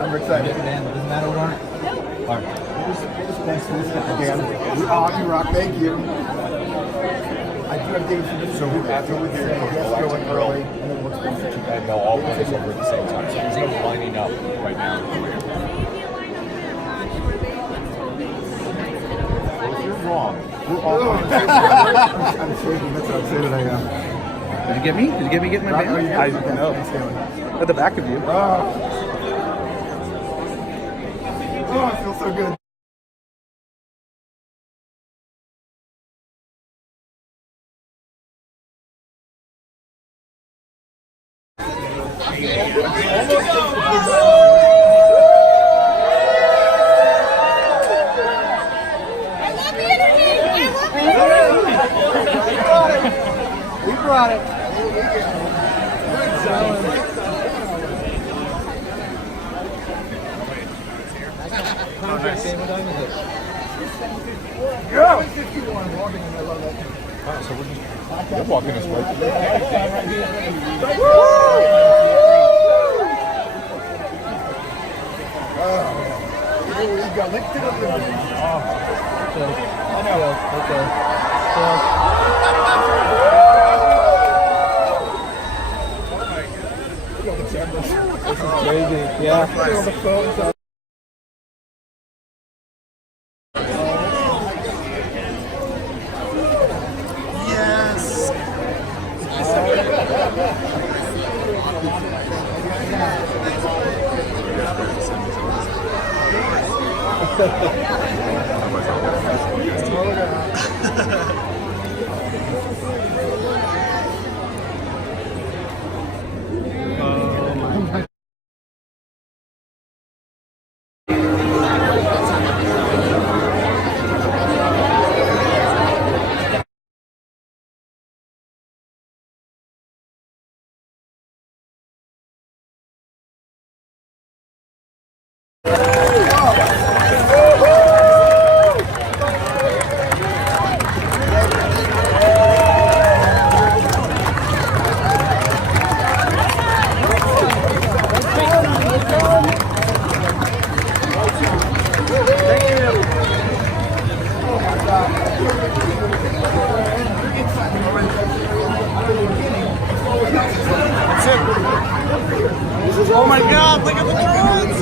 I'm excited. Doesn't matter what art. Art. Oh, you rock. Thank you. I do have days So after we're here, we'll actually early. And they'll all put us over at the same time. So there's no lining up right now. If you're wrong, we're all I'm shaking. That's how excited I am. Did you get me? Did you get me getting my band? I know. At the back of you. Oh, I feel so good. We brought it. Go! So we're just walking this way. You got licked it up there. Crazy. Yeah. Oh my God! Look at the drones!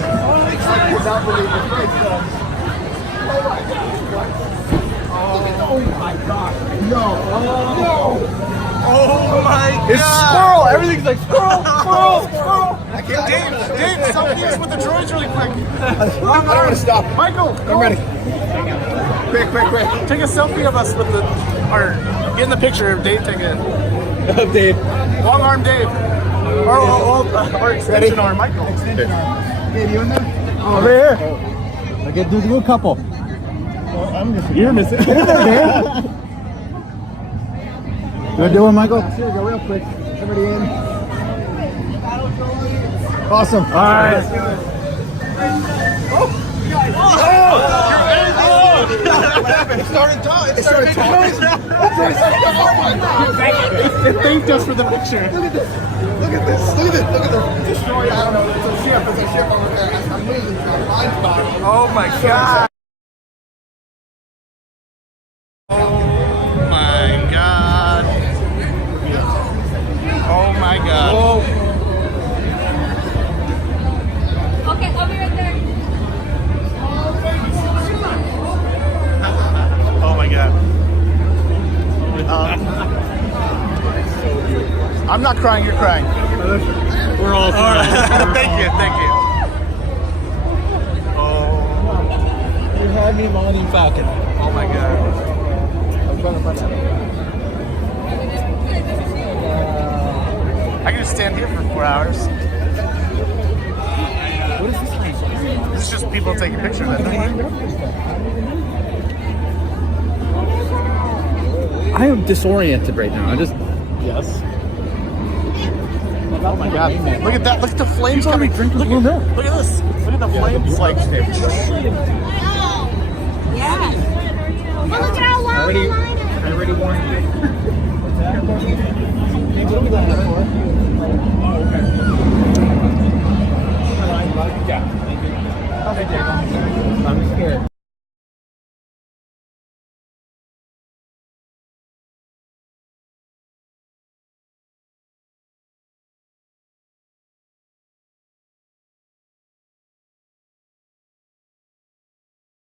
Oh my God! No! Oh my God! It's squirrel. Everything's like squirrel, squirrel, squirrel. Dave, selfies with the droids really quick. I'm gonna stop. Michael, I'm ready. Quick. take a selfie of us with the, or get in the picture of Dave taking it. Dave. Long arm Dave. Or extension arm Michael. Extension arm. Hey, you in there? Over here. Okay, do a couple. I'm just. You're missing. You wanna do one, Michael? Here we go, real quick. Everybody in. Awesome. All right. It started talking. It started talking. They thanked us for the picture. Look at this. Look at the destroyer. I don't know. It's a ship. It's a ship over there. I'm losing my blind spot. Oh my God. Oh my God. Oh my God. Okay, I'll be right there. Oh my God. I'm not crying, you're crying. We're all Thank you. Oh. You had me Millennium Falcon. Oh my God. I'm trying to find out. I can just stand here for 4 hours. What is this place? This is just people taking pictures of that thing. I am disoriented right now. Yes. Oh my God. Look at that. Look at the flames coming. Look at this. Look at the flames like. Yeah. Well, look at how long the line is.